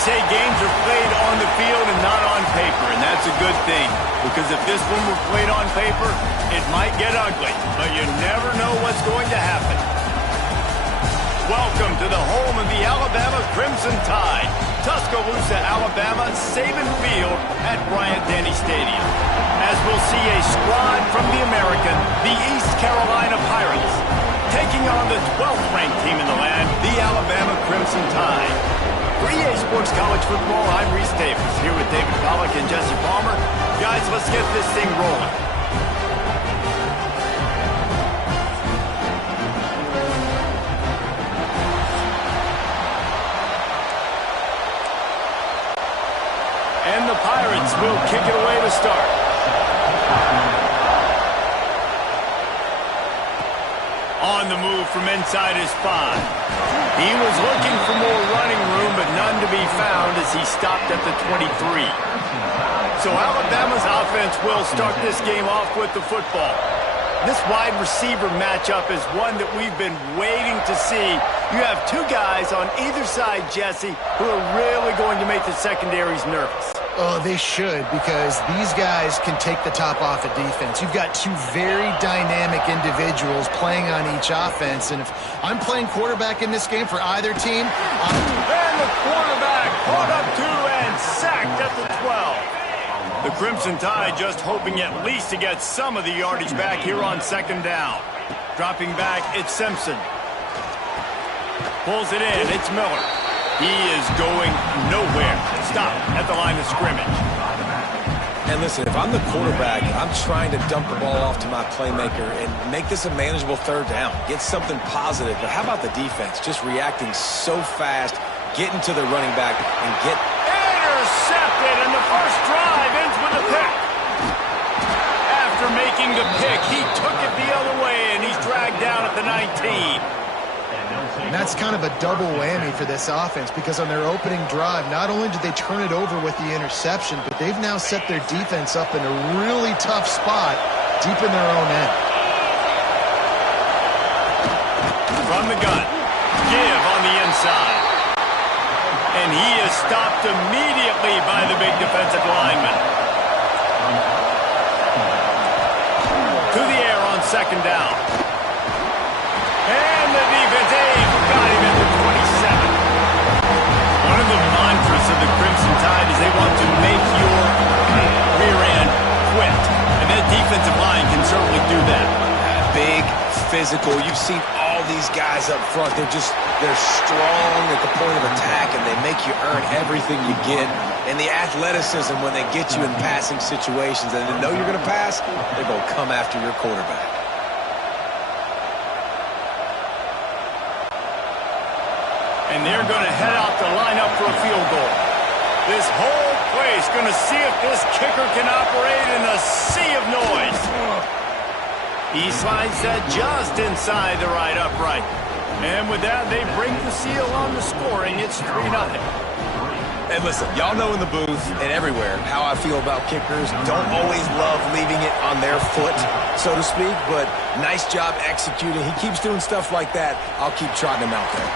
say games are played on the field and not on paper, and that's a good thing. Because if this one were played on paper, it might get ugly, but you never know what's going to happen. Welcome to the home of the Alabama Crimson Tide, Tuscaloosa, Alabama, Saban Field at Bryant-Denny Stadium. As we'll see a squad from the American, the East Carolina Pirates, taking on the 12th-ranked team in the land, the Alabama Crimson Tide. For EA Sports College Football, I'm Reese Davis, here with David Pollack and Jesse Palmer. Guys, let's get this thing rolling. And the Pirates will kick it away to start. On the move from inside his 5. He was looking for more running room, but none to be found as he stopped at the 23. So Alabama's offense will start this game off with the football. This wide receiver matchup is one that we've been waiting to see. You have two guys on either side, Jesse, who are really going to make the secondaries nervous. Oh, they should, because these guys can take the top off of defense. You've got two very dynamic individuals playing on each offense, and if I'm playing quarterback in this game for either team, And the quarterback caught up to and sacked at the 12. The Crimson Tide just hoping at least to get some of the yardage back here on second down. Dropping back, it's Simpson. Pulls it in, it's Miller. He is going nowhere. Stop at the line of scrimmage. And listen, if I'm the quarterback, I'm trying to dump the ball off to my playmaker and make this a manageable third down. Get something positive. But how about the defense? Just reacting so fast, getting to the running back, and get... Intercepted, and the first drive ends with a pick. After making the pick, he took it the other way, and he's dragged down at the 19. and that's kind of a double whammy for this offense, because on their opening drive, not only did they turn it over with the interception, but they've now set their defense up in a really tough spot deep in their own end. From the gun, give on the inside. And he is stopped immediately by the big defensive lineman. To the air on second down. And the defense, got him at the 27. One of the mantras of the Crimson Tide is they want to make your rear end quit. And that defensive line can certainly do that. Big, physical. You've seen all these guys up front. They're strong at the point of attack, and they make you earn everything you get. And the athleticism when they get you in passing situations, and they know you're going to pass, they're going to come after your quarterback. And they're going to head out to line up for a field goal. This whole place going to see if this kicker can operate in a sea of noise. He slides that just inside the right upright. And with that, they break the seal on the scoring. It's 3-0. And listen, y'all know in the booth and everywhere how I feel about kickers. Don't always love leaving it on their foot, so to speak, but nice job executing. He keeps doing stuff like that. I'll keep trotting him out there.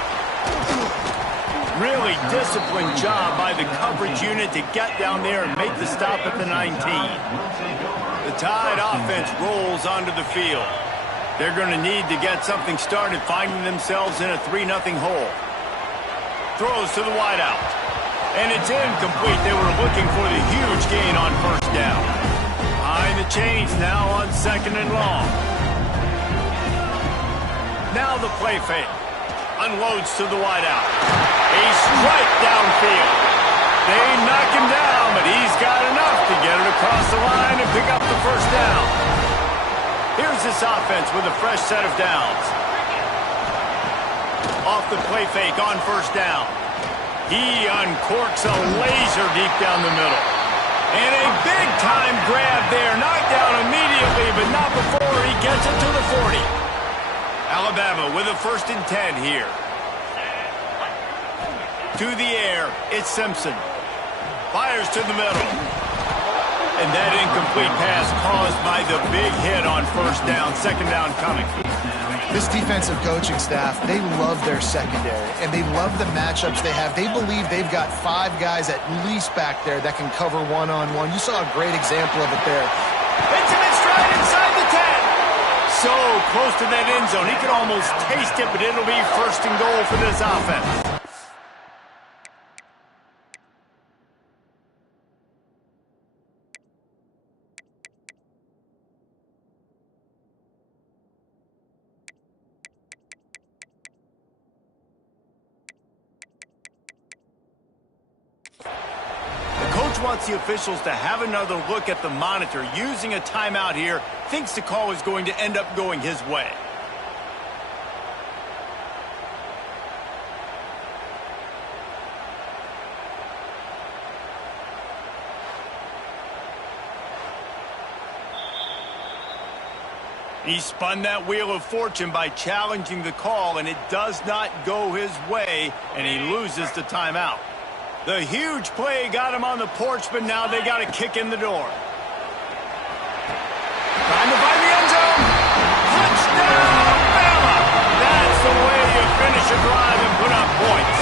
Really disciplined job by the coverage unit to get down there and make the stop at the 19. The Tide offense rolls onto the field. They're going to need to get something started, finding themselves in a 3-0 hole. Throws to the wideout. And it's incomplete. They were looking for the huge gain on first down. Behind the chains now on second and long. Now the play fake. Unloads to the wideout. A strike downfield. They knock him down, but he's got enough to get it across the line and pick up the first down. Here's this offense with a fresh set of downs. Off the play fake on first down. He uncorks a laser deep down the middle. And a big-time grab there. Knocked down immediately, but not before he gets it to the 40. Alabama with a 1st and 10 here. To the air, it's Simpson. Fires to the middle. And that incomplete pass caused by the big hit on first down. Second down coming. This defensive coaching staff, they love their secondary, and they love the matchups they have. They believe they've got 5 guys at least back there that can cover one-on-one. You saw a great example of it there. It's him in stride inside the 10. So close to that end zone. He could almost taste it, but it'll be first and goal for this offense. Wants the officials to have another look at the monitor. Using a timeout here, thinks the call is going to end up going his way. He spun that wheel of fortune by challenging the call, and it does not go his way, and he loses the timeout. The huge play got him on the porch, but now they got to kick in the door. Time to find the end zone. Touchdown, Bama! That's the way you finish a drive and put up points.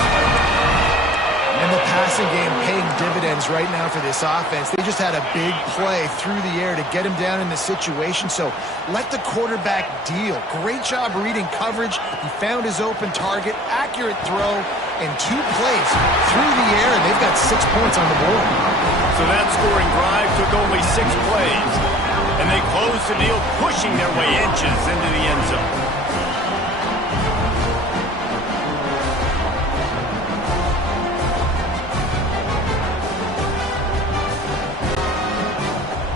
And the passing game paying dividends right now for this offense. They just had a big play through the air to get him down in the situation, so let the quarterback deal. Great job reading coverage. He found his open target, accurate throw, and 2 plays through the air, and they've got 6 points on the board. So that scoring drive took only 6 plays, and they closed the deal, pushing their way inches into the end zone.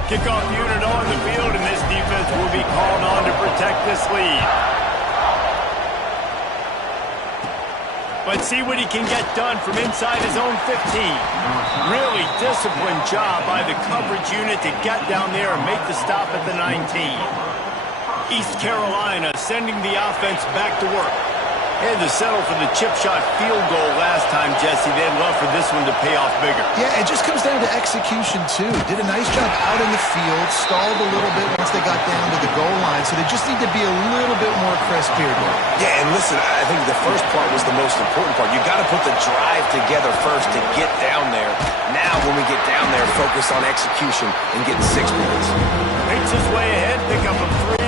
Kickoff unit on the field, and this defense will be called on to protect this lead. Let's see what he can get done from inside his own 15. Really disciplined job by the coverage unit to get down there and make the stop at the 19. East Carolina sending the offense back to work. They had to settle for the chip shot field goal last time, Jesse. They'd love for this one to pay off bigger. Yeah, it just comes down to execution, too. Did a nice job out in the field, stalled a little bit once they got down to the goal line, so they just need to be a little bit more crisp here. Yeah, and listen, I think the first part was the most important part. You got to put the drive together first to get down there. Now, when we get down there, focus on execution and getting 6 points. Makes his way ahead, pick up a 3.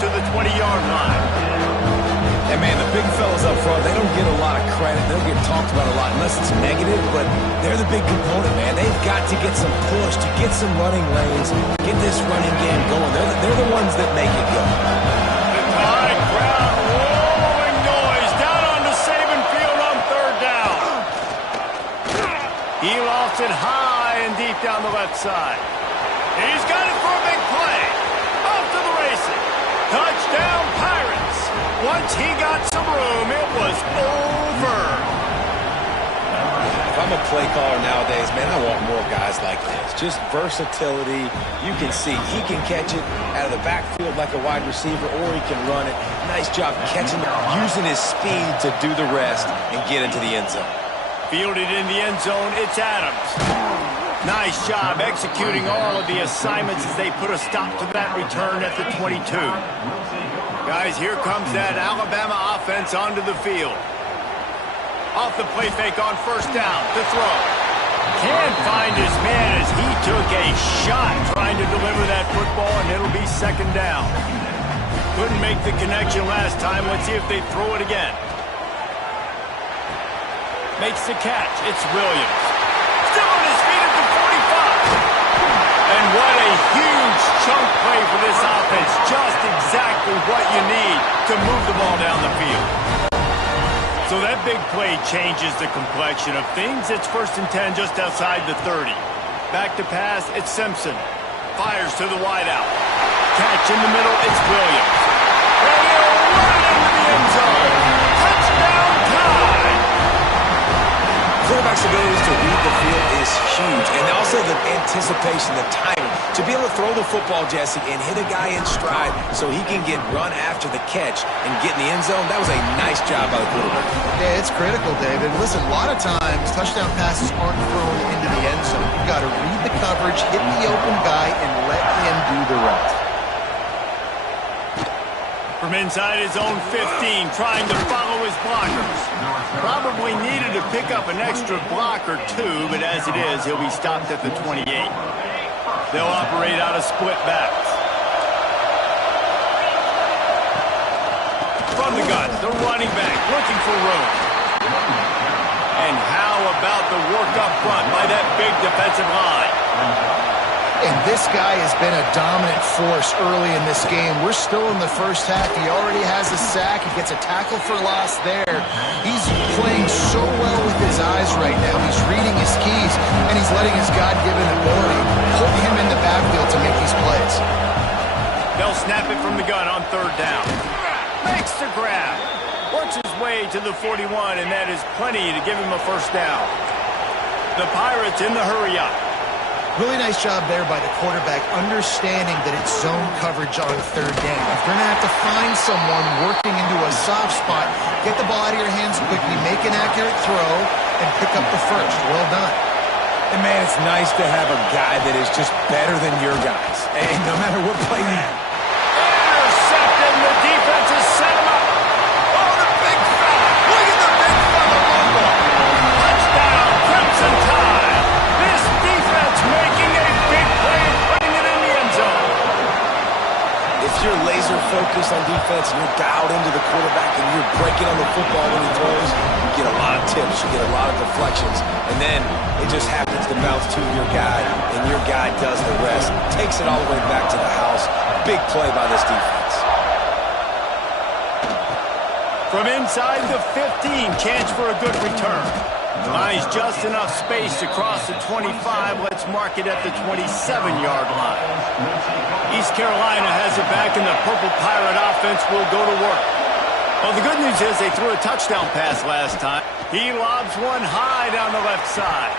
To the 20-yard line. And man, the big fellas up front, they don't get a lot of credit. They don't get talked about a lot unless it's negative, but they're the big component, man. They've got to get some push, to get some running lanes, get this running game going. They're the ones that make it go. The Tide crowd rolling noise down onto Saban Field on 3rd down. He lost it high and deep down the left side. He's got it for a big play. Off to the races. Touchdown, Pirates. Once he got some room, it was over. If I'm a play caller nowadays, man, I want more guys like this. Just versatility. You can see he can catch it out of the backfield like a wide receiver, or he can run it. Nice job catching it, using his speed to do the rest and get into the end zone. Fielded in the end zone, it's Adams. Nice job executing all of the assignments as they put a stop to that return at the 22. Guys, here comes that Alabama offense onto the field. Off the play fake on 1st down to throw. Can't find his man as he took a shot trying to deliver that football, and it'll be 2nd down. Couldn't make the connection last time. Let's see if they throw it again. Makes the catch. It's Williams. Still on his feet at the 45. And what a huge chunk play for this offense. Just exactly what you need to move the ball down the field. So that big play changes the complexion of things. It's 1st and 10 just outside the 30. Back to pass, it's Simpson. Fires to the wideout. Catch in the middle, it's Williams. And he'll run it into the end zone. Touchdown, Tide! Quarterback's abilities to read the field is huge, and also the anticipation, the timing. To be able to throw the football, Jesse, and hit a guy in stride so he can get run after the catch and get in the end zone, that was a nice job by the quarterback. Yeah, it's critical, David. Listen, a lot of times touchdown passes aren't thrown into the end zone. You've got to read the coverage, hit the open guy, and let him do the rest. From inside his own 15, trying to follow his blockers. Probably needed to pick up an extra block or two, but as it is, he'll be stopped at the 28. They'll operate out of split backs. From the gun, the running back looking for room. And how about the work up front by that big defensive line? And this guy has been a dominant force early in this game. We're still in the first half. He already has a sack. He gets a tackle for loss there. He's playing so well with his eyes right now. He's reading his keys, and he's letting his God-given ability put him in the backfield to make these plays. They'll snap it from the gun on third down. Makes the grab. Works his way to the 41, and that is plenty to give him a first down. The Pirates in the hurry up. Really nice job there by the quarterback, understanding that it's zone coverage on third down. If you're going to have to find someone working into a soft spot, get the ball out of your hands quickly, make an accurate throw, and pick up the first. Well done. And, man, it's nice to have a guy that is just better than your guys. And no matter what play you have. Intercepted, the defense has set him up. Oh, the big fella. Look at the big fella rumble. Touchdown, Crimson Tide. This defense making a big play and putting it in the end zone. If you're laser focused on defense and you're dialed into the quarterback and you're breaking on the football when he throws, you get a lot of tips, you get a lot of deflections, and then it just happens to bounce to your guy, and your guy does the rest, takes it all the way back to the house. Big play by this defense. From inside the 15, chance for a good return. Buys just enough space to cross the 25. Let's mark it at the 27-yard line. East Carolina has it back, and the Purple Pirate offense will go to work. Well, the good news is they threw a touchdown pass last time. He lobs one high down the left side.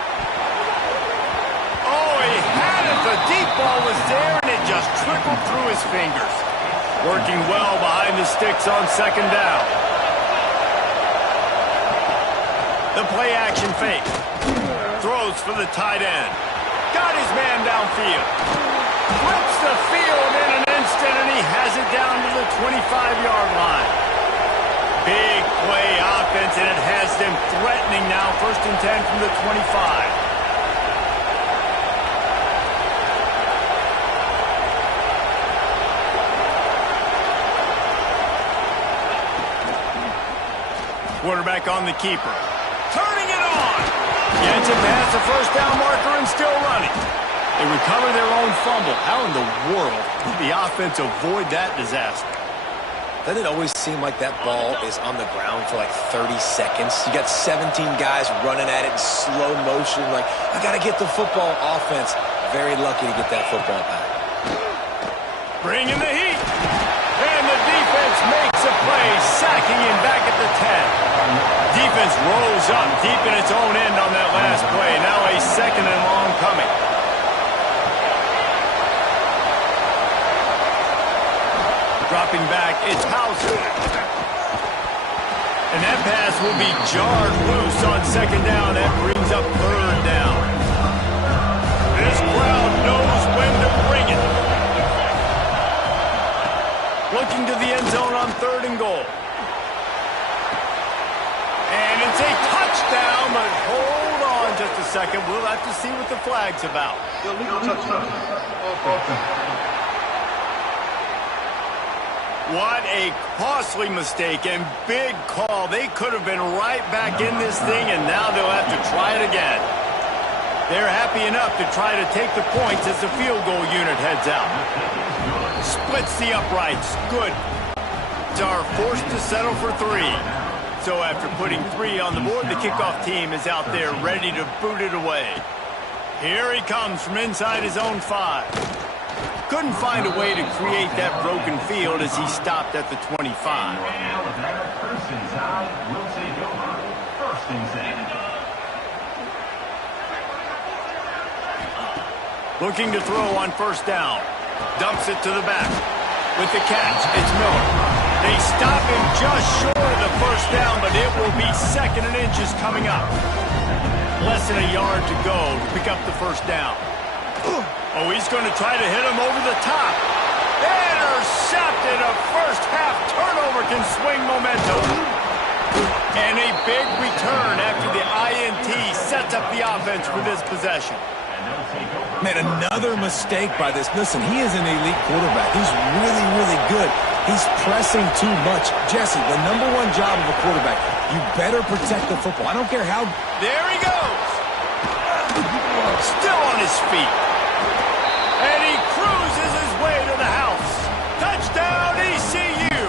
Oh, he had it. The deep ball was there, and it just trickled through his fingers. Working well behind the sticks on second down. The play action fake. Throws for the tight end. Got his man downfield. Flips the field in an instant, and he has it down to the 25-yard line. Big play offense, and it has them threatening now. 1st and 10 from the 25. Quarterback on the keeper. Turning it on. Gets it past the first down marker and still running. They recover their own fumble. How in the world did the offense avoid that disaster? Doesn't it always seem like that ball is on the ground for like 30 seconds? You got 17 guys running at it in slow motion. Like, I got to get the football. Offense, very lucky to get that football back. Bringing the heat. And the defense makes a play, sacking him back at the 10. Defense rolls up deep in its own end on that last play. Now a 2nd and long coming. Dropping back, it's Hauser. And that pass will be jarred loose on second down. That brings up third down. This crowd knows when to bring it. Looking to the end zone on 3rd and goal. And it's a touchdown, but hold on just a second. We'll have to see what the flag's about. Illegal touchdown. What a costly mistake and big call. They could have been right back in this thing, and now they'll have to try it again. They're happy enough to try to take the points as the field goal unit heads out. Splits the uprights. Good. Are forced to settle for 3. So after putting 3 on the board, the kickoff team is out there ready to boot it away. Here he comes from inside his own 5. Couldn't find a way to create that broken field as he stopped at the 25. Looking to throw on 1st down. Dumps it to the back. With the catch, it's Miller. They stop him just short of the 1st down, but it will be 2nd and inches coming up. Less than a yard to go to pick up the 1st down. Oh, he's going to try to hit him over the top. Intercepted. A first-half turnover can swing momentum. And a big return after the INT sets up the offense for this possession. Man, another mistake by this. Listen, he is an elite quarterback. He's really, really good. He's pressing too much. Jesse, the #1 job of a quarterback, you better protect the football. I don't care how... There he goes. Still on his feet. And he cruises his way to the house. Touchdown, ECU.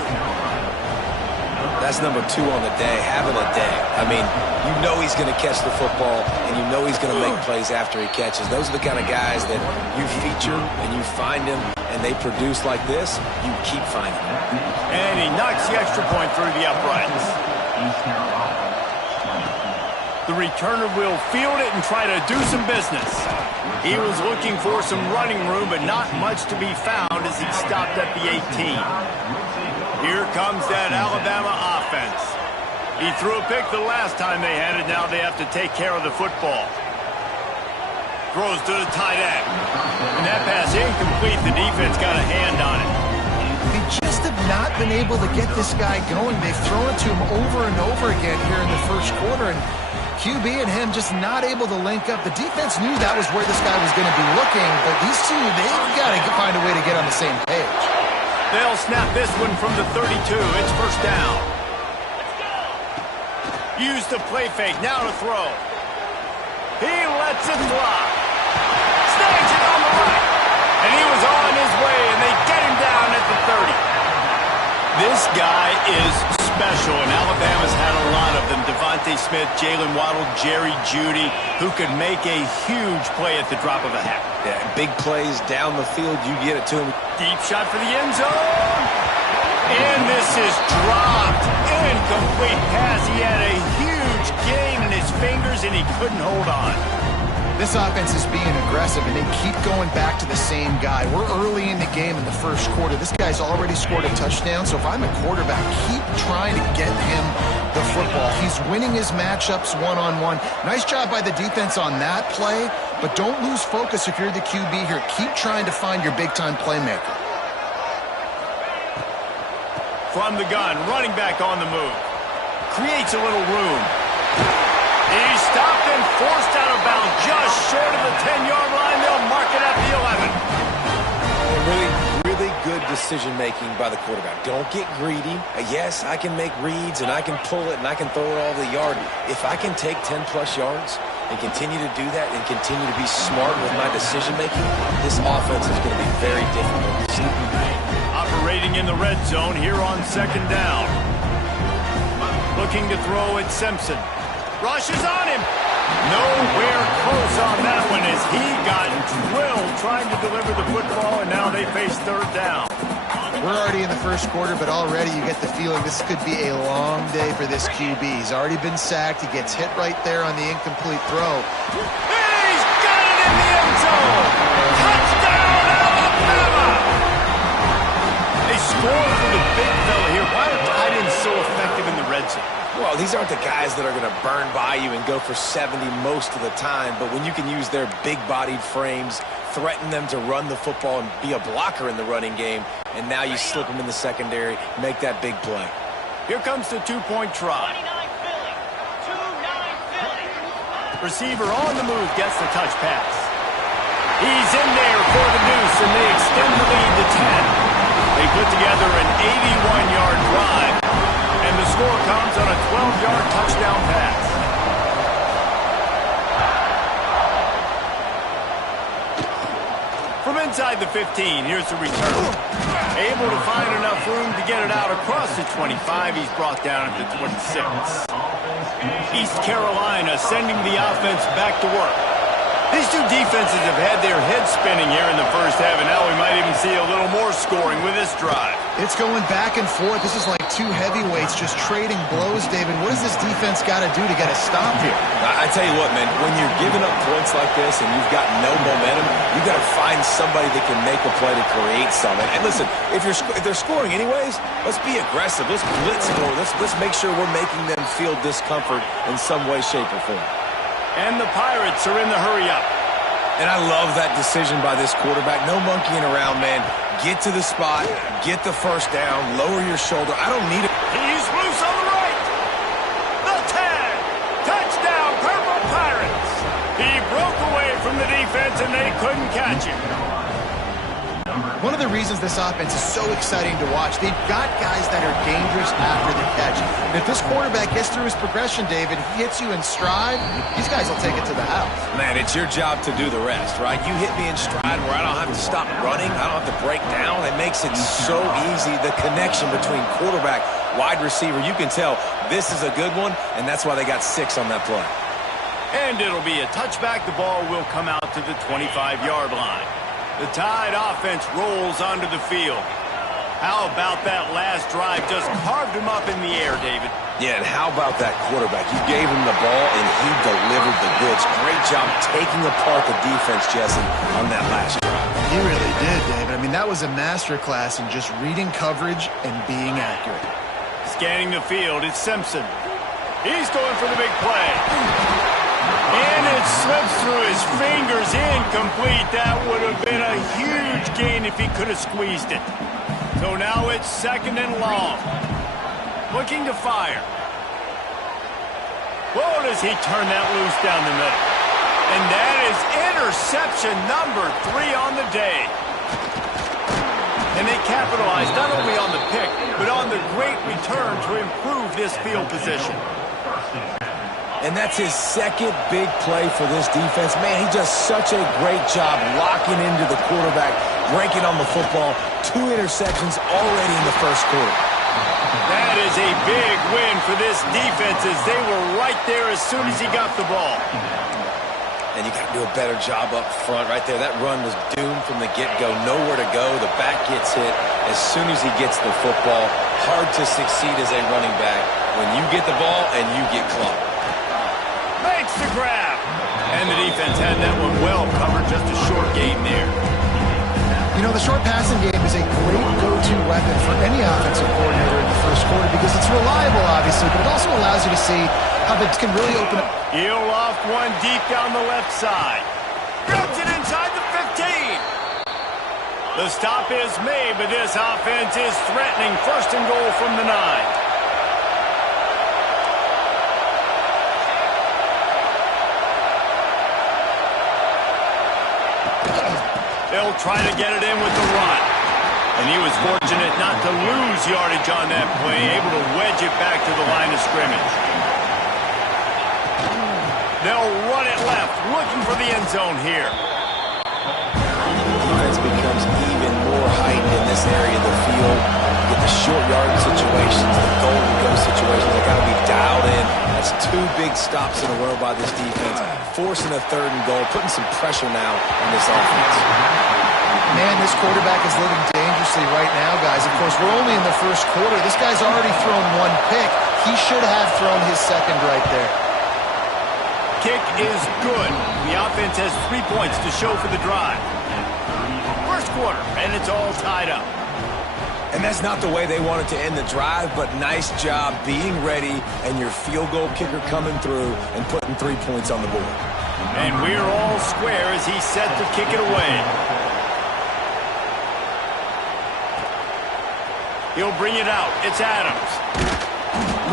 That's #2 on the day, having a day. I mean, you know he's going to catch the football, and you know he's going to make plays after he catches. Those are the kind of guys that you feature, and you find him, and they produce like this, you keep finding them. And he knocks the extra point through the uprights. The returner will field it and try to do some business. He was looking for some running room, but not much to be found as he stopped at the 18. Here comes that Alabama offense. He threw a pick the last time they had it. Now they have to take care of the football. Throws to the tight end. And that pass incomplete. The defense got a hand on it. They just have not been able to get this guy going. They've thrown it to him over and over again here in the first quarter. And QB and him just not able to link up. The defense knew that was where this guy was going to be looking. But these two, they've got to find a way to get on the same page. They'll snap this one from the 32. It's first down. Use the play fake. Now to throw. He lets it fly. Snags it on the right. And he was on his way, and they get him down at the 30. This guy is special, and Alabama's had a lot of them. Devontae Smith, Jalen Waddle, Jerry Jeudy, who could make a huge play at the drop of a hat. Yeah, big plays down the field, you get it to him. Deep shot for the end zone. And this is dropped. Incomplete pass. He had a huge gain in his fingers, and he couldn't hold on. This offense is being aggressive, and they keep going back to the same guy. We're early in the game in the first quarter. This guy's already scored a touchdown, so if I'm a quarterback, keep trying to get him the football. He's winning his matchups one-on-one. Nice job by the defense on that play, but don't lose focus if you're the QB here. Keep trying to find your big-time playmaker. From the gun, running back on the move. Creates a little room. He's stopped and forced out of bounds just short of the 10-yard line. They'll mark it at the 11. Really good decision-making by the quarterback. Don't get greedy. Yes, I can make reads, and I can pull it, and I can throw it all the yard. If I can take 10-plus yards and continue to do that and continue to be smart with my decision-making, this offense is going to be very difficult to stop. Operating in the red zone here on second down. Looking to throw at Simpson. Rushes on him. Nowhere close on that one as he got drilled trying to deliver the football, and now they face third down. We're already in the first quarter, but already you get the feeling this could be a long day for this QB. He's already been sacked. He gets hit right there on the incomplete throw. He's got it in the end zone. Touchdown, Alabama. They score for the big fella here. Why are tight ends so effective in the red zone? Well, these aren't the guys that are going to burn by you and go for 70 most of the time, but when you can use their big-bodied frames, threaten them to run the football and be a blocker in the running game, and now you slip them in the secondary, make that big play. Here comes the two-point try. Receiver on the move gets the touch pass. He's in there for the deuce, and they extend the lead to 10. They put together an 81-yard drive. And the score comes on a 12-yard touchdown pass. From inside the 15, here's the return. Able to find enough room to get it out across the 25. He's brought down at the 26. East Carolina sending the offense back to work. These two defenses have had their heads spinning here in the first half, and now we might even see a little more scoring with this drive. It's going back and forth. This is like two heavyweights just trading blows, David. What does this defense got to do to get a stop here? I tell you what, man, when you're giving up points like this and you've got no momentum, you got to find somebody that can make a play to create something. And listen, if they're scoring anyways, let's be aggressive. Let's blitz more. Let's make sure we're making them feel discomfort in some way, shape, or form. And the Pirates are in the hurry-up. And I love that decision by this quarterback. No monkeying around, man. Get to the spot, get the first down, lower your shoulder. I don't need it. He's loose on the right. The tag. Touchdown, Purple Pirates. He broke away from the defense, and they couldn't catch him. One of the reasons this offense is so exciting to watch, they've got guys that are dangerous after the catch. And if this quarterback gets through his progression, David, he hits you in stride, these guys will take it to the house. Man, it's your job to do the rest, right? You hit me in stride where I don't have to stop running. I don't have to break down. It makes it so easy. The connection between quarterback, wide receiver, you can tell this is a good one, and that's why they got 6 on that play. And it'll be a touchback. The ball will come out to the 25-yard line. The Tide offense rolls onto the field. How about that last drive? Just carved him up in the air, David. Yeah, and how about that quarterback? You gave him the ball, and he delivered the goods. Great job taking apart the defense, Jesse, on that last drive. He really did, David. I mean, that was a masterclass in just reading coverage and being accurate. Scanning the field, it's Simpson. He's going for the big play. And it slips through his fingers, incomplete. That would have been a huge gain if he could have squeezed it. So now it's 2nd and long. Looking to fire. Whoa, does he turn that loose down the middle. And that is interception number 3 on the day. And they capitalized not only on the pick, but on the great return to improve this field position. And that's his 2nd big play for this defense. Man, he does such a great job locking into the quarterback, breaking on the football. 2 interceptions already in the first quarter. That is a big win for this defense as they were right there as soon as he got the ball. And you got to do a better job up front right there. That run was doomed from the get-go. Nowhere to go. The back gets hit as soon as he gets the football. Hard to succeed as a running back when you get the ball and you get clocked. Makes the grab. And the defense had that one well covered. Just a short gain there. You know, the short passing game is a great go-to weapon for any offensive coordinator in the first quarter because it's reliable, obviously, but it also allows you to see how it can really open up. He'll loft one deep down the left side. Grabs it inside the 15. The stop is made, but this offense is threatening 1st and goal from the 9. They'll try to get it in with the run. And he was fortunate not to lose yardage on that play, able to wedge it back to the line of scrimmage. They'll run it left, looking for the end zone here. Defense becomes even more heightened in this area of the field. Get the short yard situations, the goal to go situations. They got to be dialed in. That's 2 big stops in a row by this defense, forcing a 3rd and goal, putting some pressure now on this offense. Man, this quarterback is living dangerously right now, guys. Of course, we're only in the first quarter. This guy's already thrown 1 pick. He should have thrown his 2nd right there. Kick is good. The offense has 3 points to show for the drive. First quarter, and it's all tied up. And that's not the way they wanted to end the drive, but nice job being ready and your field goal kicker coming through and putting 3 points on the board. And we're all square as he's set to kick it away. He'll bring it out. It's Adams.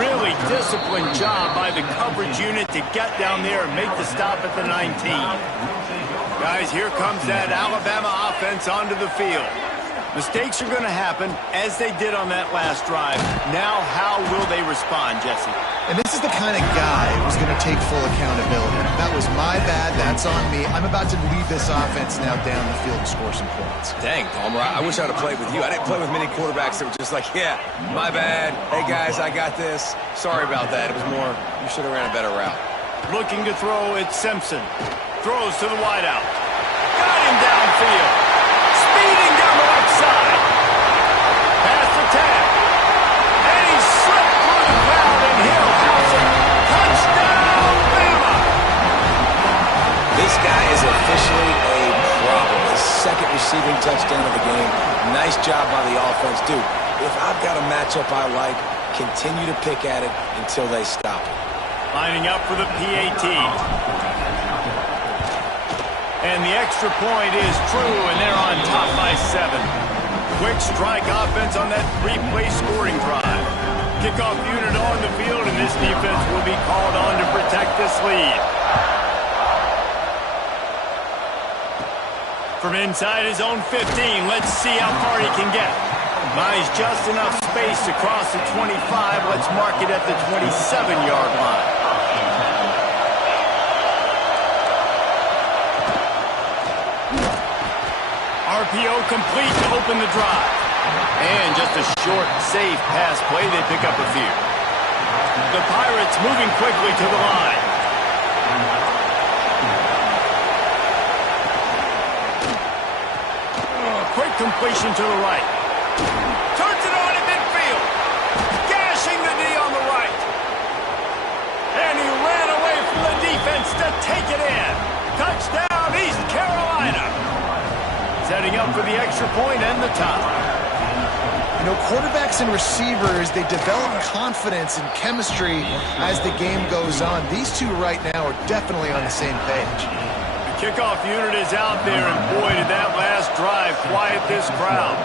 Really disciplined job by the coverage unit to get down there and make the stop at the 19. Guys, here comes that Alabama offense onto the field. Mistakes are going to happen, as they did on that last drive. Now, how will they respond, Jesse? And this is the kind of guy who's going to take full accountability. That was my bad. That's on me. I'm about to lead this offense now down the field and score some points. Dang, Palmer, I wish I would have played with you. I didn't play with many quarterbacks that were just like, yeah, my bad. Hey, guys, I got this. Sorry about that. It was more, you should have ran a better route. Looking to throw, it's Simpson. Throws to the wideout. Got him downfield. Speeding down the left side. Past the tag. And he slipped through the crowd and he'll house it. Touchdown, Bama! This guy is officially a problem. His 2nd receiving touchdown of the game. Nice job by the offense. Dude, if I've got a matchup I like, continue to pick at it until they stop it. Lining up for the PAT. And the extra point is true, and they're on top by 7. Quick strike offense on that 3-play scoring drive. Kickoff unit on the field, and this defense will be called on to protect this lead. From inside his own 15, let's see how far he can get. Buys just enough space to cross the 25. Let's mark it at the 27-yard line. RPO complete to open the drive. And just a short, safe pass play. They pick up a few. The Pirates moving quickly to the line. Quick completion to the right. Turns it on in midfield. Gashing the knee on the right. And he ran away from the defense to take it in. Touchdown, East Carolina. Setting up for the extra point and the tie. You know, quarterbacks and receivers, they develop confidence and chemistry as the game goes on. These two right now are definitely on the same page. The kickoff unit is out there, and boy, did that last drive quiet this crowd.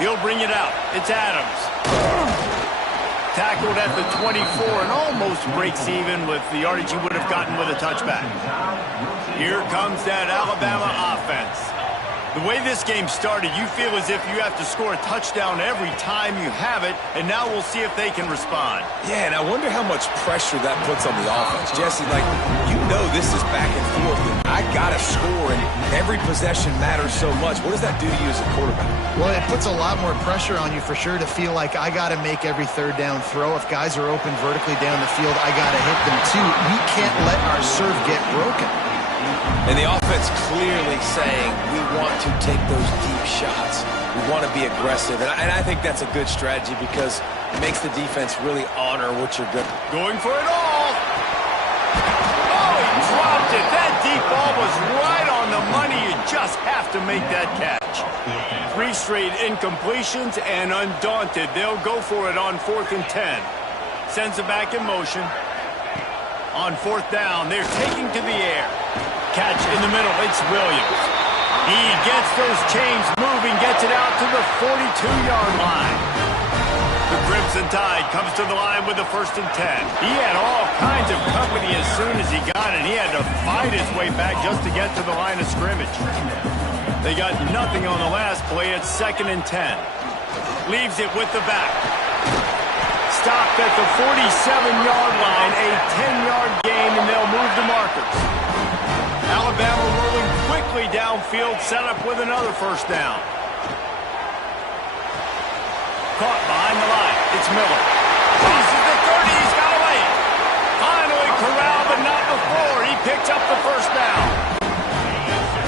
He'll bring it out. It's Adams. Tackled at the 24 and almost breaks even with the yardage he would have gotten with a touchback. Here comes that Alabama offense. The way this game started, you feel as if you have to score a touchdown every time you have it, and now we'll see if they can respond. Yeah, and I wonder how much pressure that puts on the offense. Jesse, like, you know this is back and forth, and I got to score, and every possession matters so much. What does that do to you as a quarterback? Well, it puts a lot more pressure on you for sure to feel like I got to make every third down throw. If guys are open vertically down the field, I got to hit them too. We can't let our serve get broken. And the offense clearly saying we want to take those deep shots. We want to be aggressive. And I think that's a good strategy because it makes the defense really honor what you're good. Going for it all. Oh, he dropped it. That deep ball was right on the money. You just have to make that catch. 3 straight incompletions, and undaunted, they'll go for it on 4th and 10. Sends it back in motion. On 4th down, they're taking to the air. Catch in the middle, it's Williams. He gets those chains moving, gets it out to the 42-yard line. The Crimson Tide comes to the line with the 1st and 10. He had all kinds of company as soon as he got it. He had to fight his way back just to get to the line of scrimmage. They got nothing on the last play. It's 2nd and 10. Leaves it with the back. Stopped at the 47-yard line, a 10-yard gain, and they'll move the markers. Alabama rolling quickly downfield, set up with another 1st down. Caught behind the line. It's Miller. Crosses the 30. He's got away. Finally corralled, but not before. He picks up the 1st down.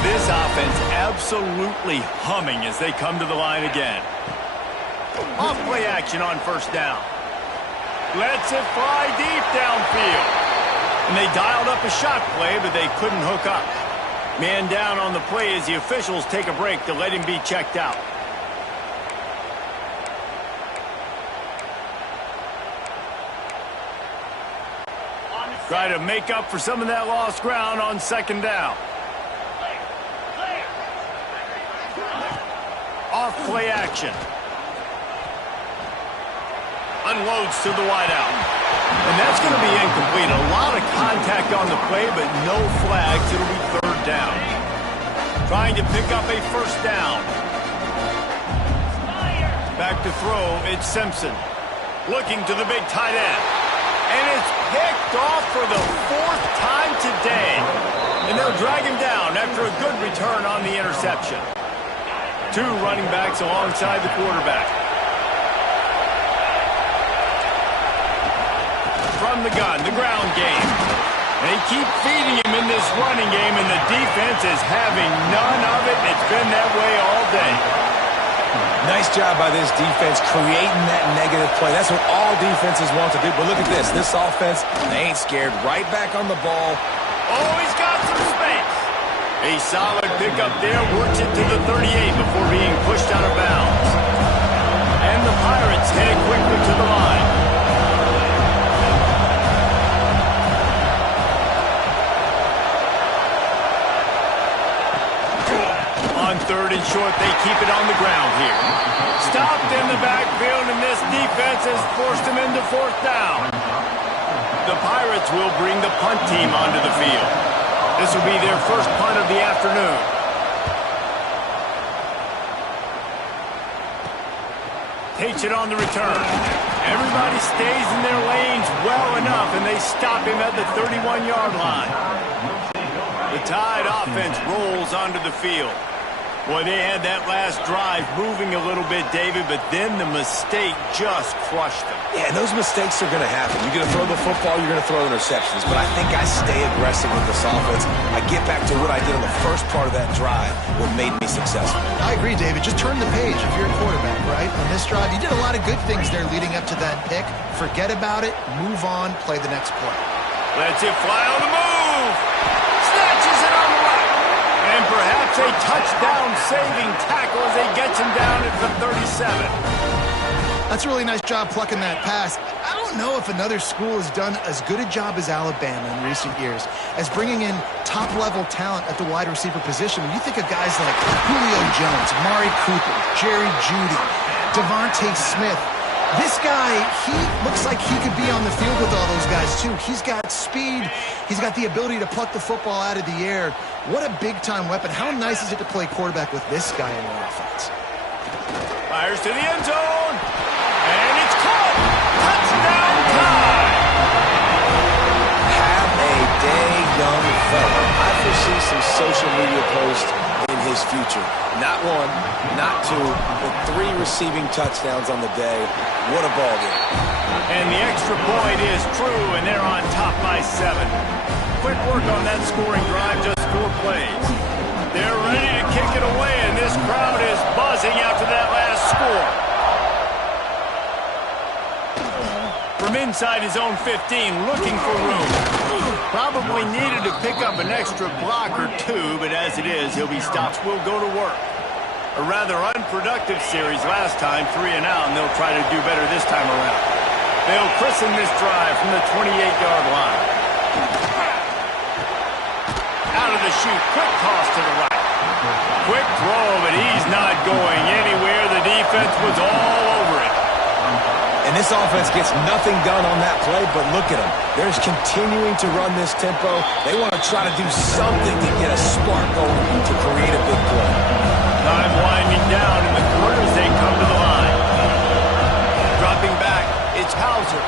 This offense absolutely humming as they come to the line again. Off play action on 1st down. Lets it fly deep downfield. And they dialed up a shot play, but they couldn't hook up. Man down on the play as the officials take a break to let him be checked out. Try to make up for some of that lost ground on 2nd down. Off play action. Unloads to the wideout. And that's going to be incomplete. A lot of contact on the play, but no flags. It'll be 3rd down. Trying to pick up a 1st down. Back to throw, it's Simpson. Looking to the big tight end. And it's picked off for the 4th time today. And they'll drag him down after a good return on the interception. 2 running backs alongside the quarterback. From the gun, the ground game. They keep feeding him in this running game, and the defense is having none of it. It's been that way all day. Nice job by this defense creating that negative play. That's what all defenses want to do. But look at this. This offense, they ain't scared. Right back on the ball. Oh, he's got some space. A solid pickup there. Works it to the 38 before being pushed out of bounds. And the Pirates head quickly to the line. On 3rd and short, they keep it on the ground here. Stopped in the backfield, and this defense has forced them into 4th down. The Pirates will bring the punt team onto the field. This will be their first punt of the afternoon. Takes it on the return. Everybody stays in their lanes well enough, and they stop him at the 31-yard line. The Tide offense rolls onto the field. Boy, they had that last drive moving a little bit, David, but then the mistake just crushed them. Yeah, and those mistakes are going to happen. You're going to throw the football, you're going to throw interceptions. But I think I stay aggressive with this offense. I get back to what I did on the first part of that drive, what made me successful. I agree, David. Just turn the page if you're a quarterback, right? On this drive, you did a lot of good things there leading up to that pick. Forget about it, move on, play the next play. Lets it fly on the move. Snatches it on the right. And perhaps a touchdown-saving tackle as they get him down at the 37. That's a really nice job plucking that pass. I don't know if another school has done as good a job as Alabama in recent years as bringing in top-level talent at the wide receiver position. When you think of guys like Julio Jones, Amari Cooper, Jerry Jeudy, Devontae Smith, this guy, he looks like he could be on the field with all those guys, too. He's got speed. He's got the ability to pluck the football out of the air. What a big-time weapon. How nice is it to play quarterback with this guy in your offense? Fires to the end zone. And it's caught. Touchdown time. Have a day, young fella. I foresee some social media posts in his future. Not 1, not 2, but 3 receiving touchdowns on the day. What a ball game. And the extra point is true, and they're on top by 7. Quick work on that scoring drive, just 4 plays. They're ready to kick it away, and this crowd is buzzing after that last score. From inside his own 15, looking for room. Probably needed to pick up an extra block or 2, but as it is, he'll be stopped. We'll go to work. A rather unproductive series last time, 3 and out, and they'll try to do better this time around. They'll christen this drive from the 28-yard line. Out of the chute, quick toss to the right. Quick throw, but he's not going anywhere. The defense was all over it. And this offense gets nothing done on that play, but look at them. They're just continuing to run this tempo. They want to try to do something to get a spark going to create a big play. Time winding down in the quarter as they come to the line. Dropping back, it's Hauser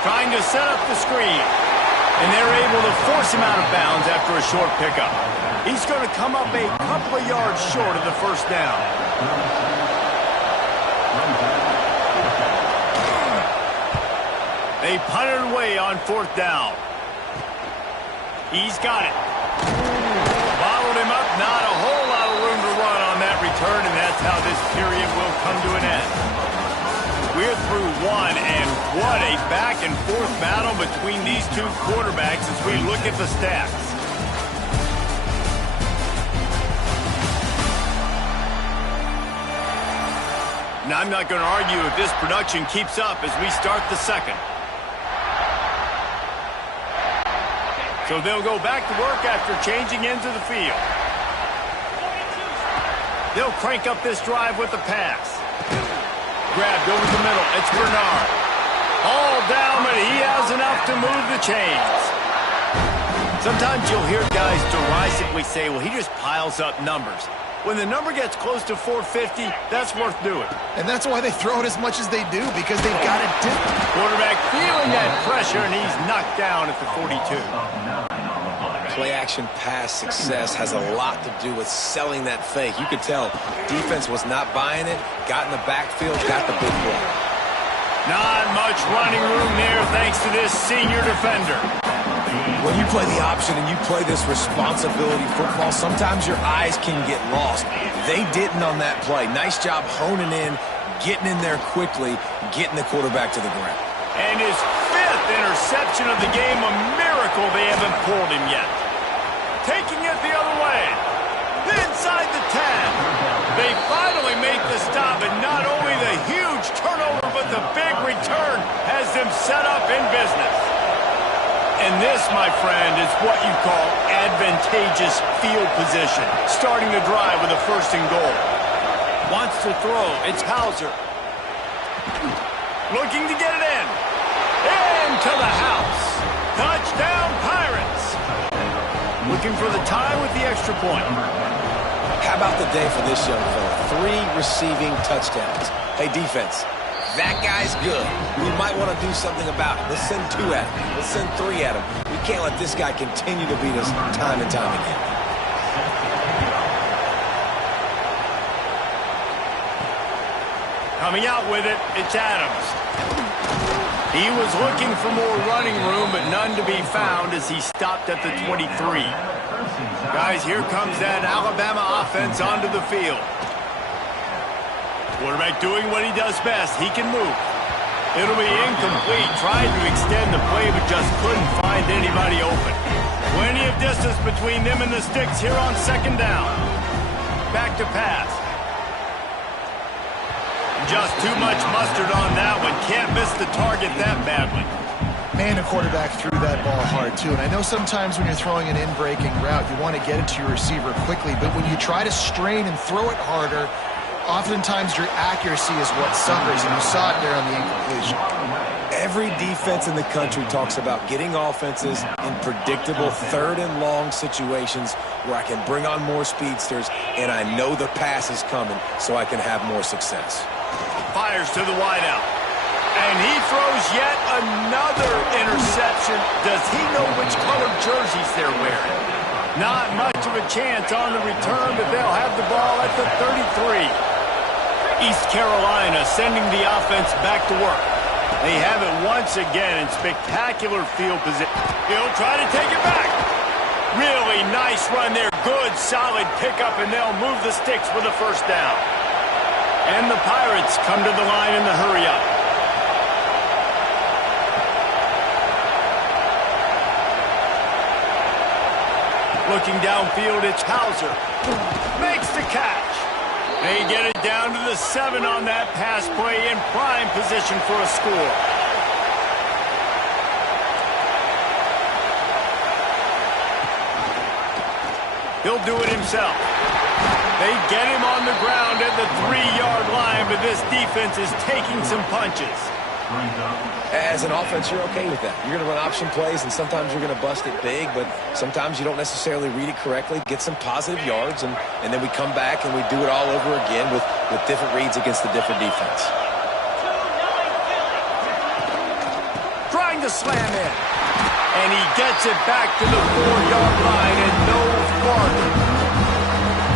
trying to set up the screen. And they're able to force him out of bounds after a short pickup. He's going to come up a couple of yards short of the first down. They punted away on 4th down. He's got it. Followed him up, not a whole lot of room to run on that return, and that's how this period will come to an end. We're through 1, and what a back-and-forth battle between these two quarterbacks as we look at the stats. Now, I'm not going to argue if this production keeps up as we start the second. So they'll go back to work after changing into the field. They'll crank up this drive with the pass. Grabbed over the middle. It's Bernard. All down, but he has enough to move the chains. Sometimes you'll hear guys derisively say, well, he just piles up numbers. When the number gets close to 450, that's worth doing. And that's why they throw it as much as they do, because they've got it different. Quarterback feeling that pressure, and he's knocked down at the 42. Play-action pass success has a lot to do with selling that fake. You could tell defense was not buying it, got in the backfield, got the big play. Not much running room there thanks to this senior defender. When you play the option and you play this responsibility football, sometimes your eyes can get lost. They didn't on that play. Nice job honing in, getting in there quickly, getting the quarterback to the ground. And his 5th interception of the game, a miracle they haven't pulled him yet. Taking it the other way. Inside the 10. They finally make the stop, and not only the huge turnover, but the big return has them set up in business. And this, my friend, is what you call advantageous field position. Starting the drive with a first and goal. Wants to throw. It's Hauser. Looking to get it in. Into the house. Touchdown, Pirates. Looking for the tie with the extra point. How about the day for this young fella? 3 receiving touchdowns. Hey, defense, that guy's good. We might want to do something about it. Let's send 2 at him. Let's send 3 at him. We can't let this guy continue to beat us time and time again. Coming out with it, it's Adams. He was looking for more running room, but none to be found as he stopped at the 23. Guys, here comes that Alabama offense onto the field. Quarterback doing what he does best. He can move. It'll be incomplete. Tried to extend the play, but just couldn't find anybody open. Plenty of distance between them and the sticks here on second down. Back to pass. Just too much mustard on that one. Can't miss the target that badly. Man, the quarterback threw that ball hard, too. And I know sometimes when you're throwing an in-breaking route, you want to get it to your receiver quickly. But when you try to strain and throw it harder, oftentimes your accuracy is what suffers. And you saw it there on the incompletion. Every defense in the country talks about getting offenses in predictable third and long situations where I can bring on more speedsters and I know the pass is coming so I can have more success. Fires to the wideout. And he throws yet another interception. Does he know which colored jerseys they're wearing? Not much of a chance on the return, but they'll have the ball at the 33. East Carolina sending the offense back to work. They have it once again in spectacular field position. He'll try to take it back. Really nice run there. Good, solid pickup, and they'll move the sticks with a first down. And the Pirates come to the line in the hurry-up. Looking downfield, it's Hauser. Makes the catch. They get it down to the 7 on that pass play in prime position for a score. He'll do it himself. They get him on the ground at the 3-yard line, but this defense is taking some punches. As an offense, you're okay with that. You're going to run option plays, and sometimes you're going to bust it big, but sometimes you don't necessarily read it correctly, get some positive yards, and then we come back and we do it all over again with different reads against the different defense. Trying to slam in. And he gets it back to the 4-yard line and no farther.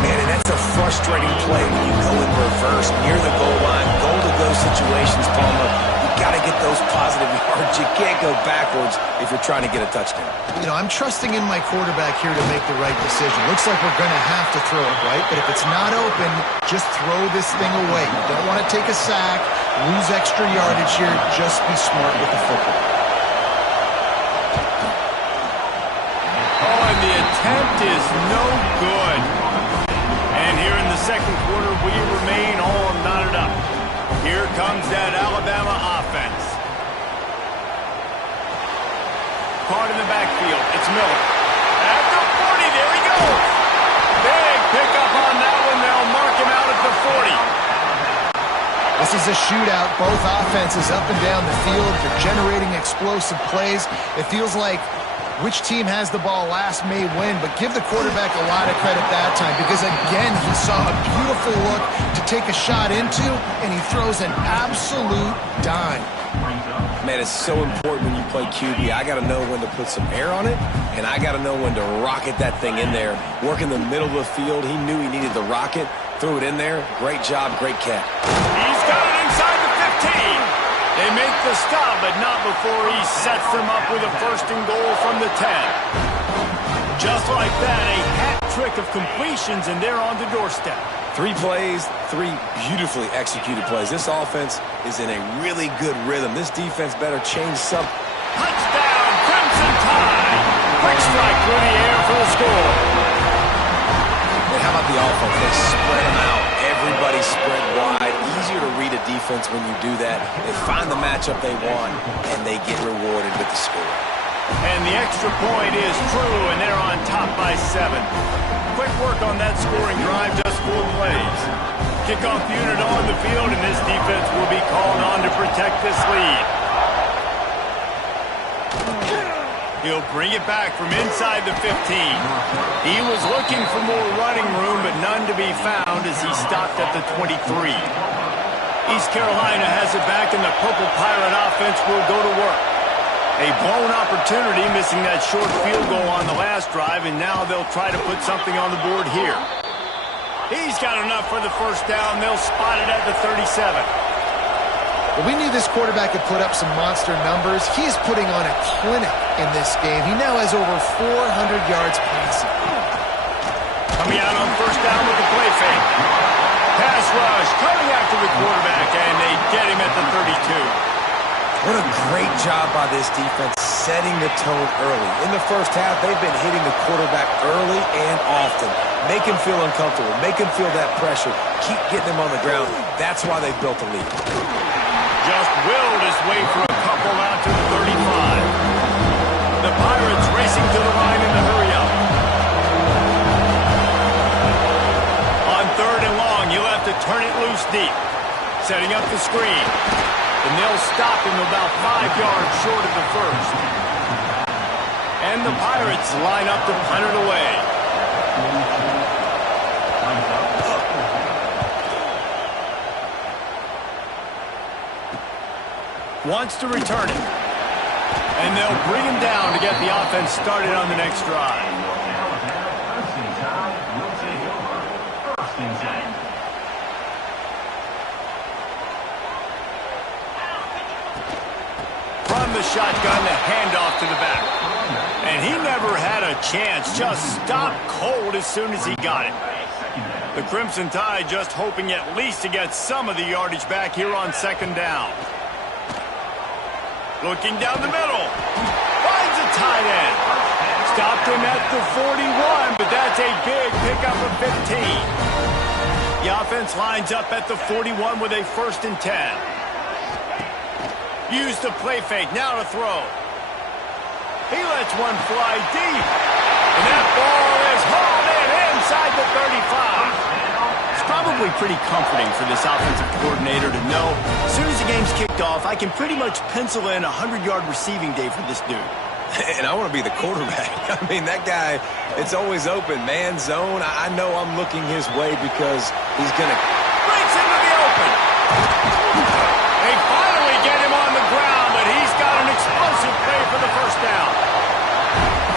Man, and that's a frustrating play when you go in reverse near the goal line, goal-to-go situations, Palmer. You got to get those positive yards. You can't go backwards if you're trying to get a touchdown. You know, I'm trusting in my quarterback here to make the right decision. Looks like we're going to have to throw it, right? But if it's not open, just throw this thing away. You don't want to take a sack, lose extra yardage here. Just be smart with the football. Oh, and the attempt is no good. And here in the second quarter, we remain all knotted up. Here comes that Alabama offense. Caught in the backfield. It's Miller. At the 40, there he goes. Big pickup on that one. They'll mark him out at the 40. This is a shootout. Both offenses up and down the field. They're generating explosive plays. It feels like which team has the ball last may win, but give the quarterback a lot of credit that time because, again, he saw a beautiful look to take a shot into, and he throws an absolute dime. Man, it's so important when you play QB. I got to know when to put some air on it, and I got to know when to rocket that thing in there. Work in the middle of the field. He knew he needed the rocket, threw it in there. Great job, great catch. He's got it inside the 15. They make the stop, but not before he sets them up with a first and goal from the 10. Just like that, a hat trick of completions, and they're on the doorstep. 3 plays, 3 beautifully executed plays. This offense is in a really good rhythm. This defense better change something. Touchdown, Crimson Tide. Quick strike through the air for the score. And how about the offense? They spread them out. Everybody spread wide. Easier to read a defense when you do that. They find the matchup they want, and they get rewarded with the score. And the extra point is true, and they're on top by 7. Quick work on that scoring drive, just 4 plays. Kickoff unit on the field, and this defense will be called on to protect this lead. He'll bring it back from inside the 15. He was looking for more running room, but none to be found as he stopped at the 23. East Carolina has it back, and the Purple Pirate offense will go to work. A blown opportunity, missing that short field goal on the last drive, and now they'll try to put something on the board here. He's got enough for the first down. They'll spot it at the 37. Well, we knew this quarterback could put up some monster numbers. He is putting on a clinic in this game. He now has over 400 yards passing. Coming out on first down with the play fake. Pass rush, coming after the quarterback, and they get him at the 32. What a great job by this defense setting the tone early. In the first half, they've been hitting the quarterback early and often. Make him feel uncomfortable. Make him feel that pressure. Keep getting him on the ground. That's why they've built a lead. Just willed his way for a couple out to the 35. The Pirates racing to the line in the hurry-up. On 3rd and long, you'll have to turn it loose deep. Setting up the screen. And they'll stop him about 5 yards short of the first. And the Pirates line up to punt it away. Wants to return it. And they'll bring him down to get the offense started on the next drive. From the shotgun, the handoff to the back. And he never had a chance. Just stopped cold as soon as he got it. The Crimson Tide just hoping at least to get some of the yardage back here on 2nd down. Looking down the middle. Finds a tight end. Stopped him at the 41, but that's a big pickup of 15. The offense lines up at the 41 with a 1st and 10. Use the play fake. Now to throw. He lets one fly deep. And that ball is hauled in inside the 35. It's probably pretty comforting for this offensive coordinator to know as soon as the game's kicked off, I can pretty much pencil in a 100-yard receiving day for this dude. And I want to be the quarterback. I mean, that guy, it's always open. Man zone, I know I'm looking his way because he's going to... Breaks into the open. They finally get him on the ground, but he's got an explosive play for the first down.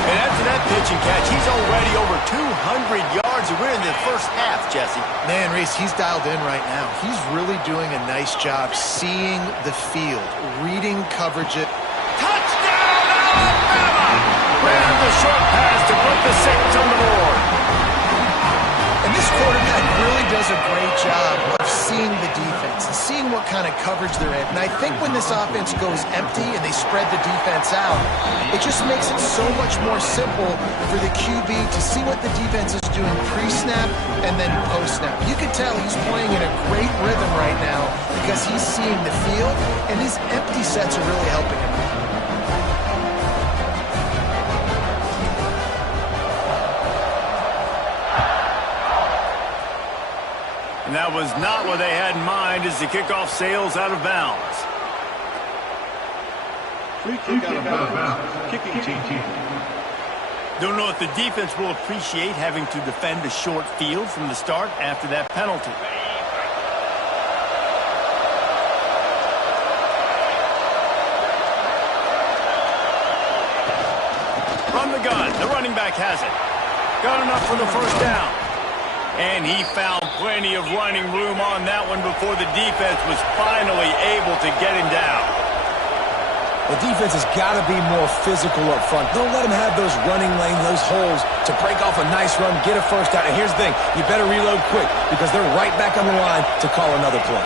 And after that pitch and catch, he's already over 200 yards, and we're in the first half, Jesse. Man, Reese, he's dialed in right now. He's really doing a nice job seeing the field, reading coverage. Touchdown, Alabama! Ran the short pass to put the 6 on the board. And this quarterback really does a great job of seeing the defense and seeing what kind of coverage they're in. And I think when this offense goes empty and they spread the defense out, it just makes it so much more simple for the QB to see what the defense is doing pre-snap and then post-snap. You can tell he's playing in a great rhythm right now because he's seeing the field, and his empty sets are really helping him. And that was not what they had in mind as the kickoff sails out of bounds. Free kick out of bounds. Kicking team. Don't know if the defense will appreciate having to defend a short field from the start after that penalty. From the gun, the running back has it. Got enough for the first down. And he found plenty of running room on that one before the defense was finally able to get him down. The defense has got to be more physical up front. Don't let him have those running lanes, those holes to break off a nice run, get a first down. And here's the thing, you better reload quick because they're right back on the line to call another play.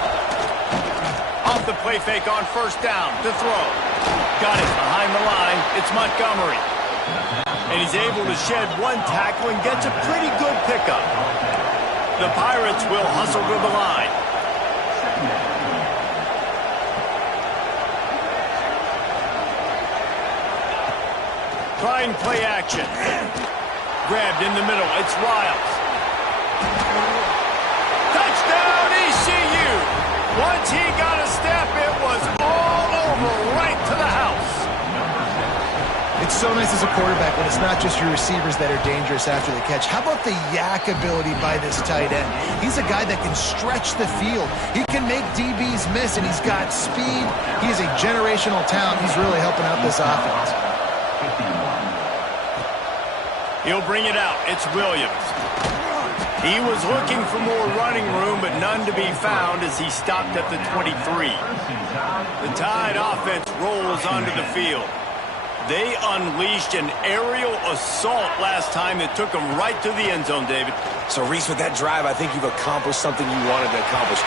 Off the play fake on first down to throw. Got it behind the line. It's Montgomery. And he's able to shed one tackle and gets a pretty good pickup. The Pirates will hustle to the line. Trying play action. Grabbed in the middle. It's Riles. Touchdown, ECU. Once he got a step, it was all over right to the house. It's so nice as a quarterback when it's not just your receivers that are dangerous after the catch. How about the yak ability by this tight end? He's a guy that can stretch the field. He can make DBs miss, and he's got speed. He is a generational talent. He's really helping out this offense. He'll bring it out. It's Williams. He was looking for more running room, but none to be found as he stopped at the 23. The Tide offense rolls onto the field. They unleashed an aerial assault last time that took them right to the end zone, David. So, Reese, with that drive, I think you've accomplished something you wanted to accomplish.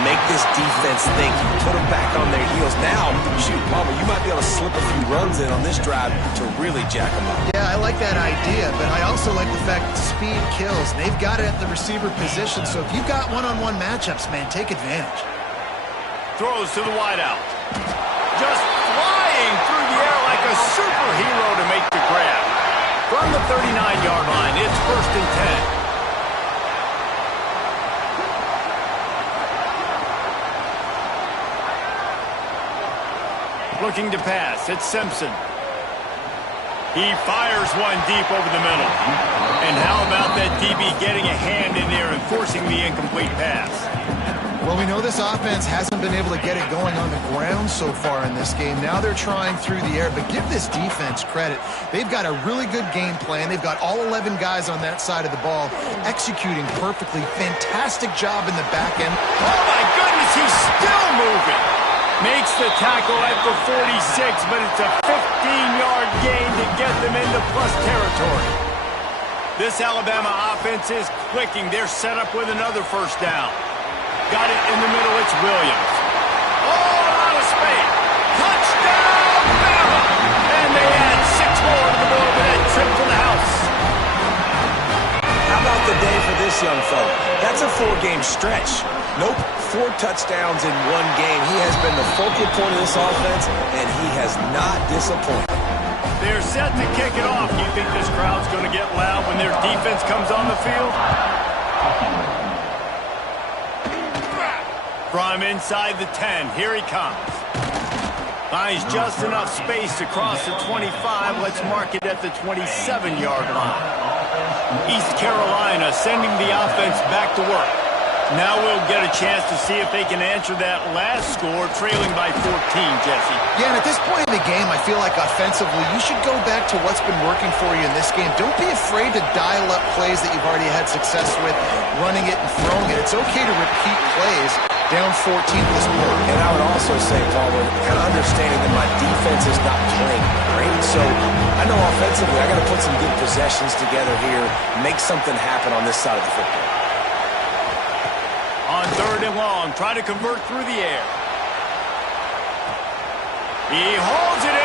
Make this defense think. You put them back on their heels. Now, shoot, Palmer, you might be able to slip a few runs in on this drive to really jack them up. Yeah, I like that idea, but I also like the fact that speed kills. They've got it at the receiver position, so if you've got one-on-one matchups, man, take advantage. Throws to the wideout. Just flying through the air like a superhero to make the grab. From the 39-yard line, it's 1st and 10. Looking to pass, it's Simpson. He fires one deep over the middle. And how about that DB getting a hand in there and forcing the incomplete pass? Well, we know this offense hasn't been able to get it going on the ground so far in this game. Now they're trying through the air, but give this defense credit. They've got a really good game plan. They've got all 11 guys on that side of the ball executing perfectly. Fantastic job in the back end. Oh, my goodness, he's still moving. Makes the tackle at the 46, but it's a 15-yard gain to get them into plus territory. This Alabama offense is clicking. They're set up with another first down. Got it in the middle, it's Williams. Oh, out of space. Touchdown, Bama! And they add 6 more to the board with that trip to the house. How about the day for this young fella? That's a 4-game stretch. Nope, 4 touchdowns in 1 game. He has been the focal point of this offense, and he has not disappointed. They're set to kick it off. You think this crowd's going to get loud when their defense comes on the field? From inside the 10, here he comes. Finds just enough space to cross the 25. Let's mark it at the 27-yard line. East Carolina sending the offense back to work. Now we'll get a chance to see if they can answer that last score, trailing by 14, Jesse. Yeah, and at this point in the game, I feel like offensively, you should go back to what's been working for you in this game. Don't be afraid to dial up plays that you've already had success with, running it and throwing it. It's okay to repeat plays down 14 at this point. And I would also say, Palmer, kind of understanding that my defense is not playing great. So I know offensively I got to put some good possessions together here, make something happen on this side of the football. On 3rd and long, try to convert through the air. He holds it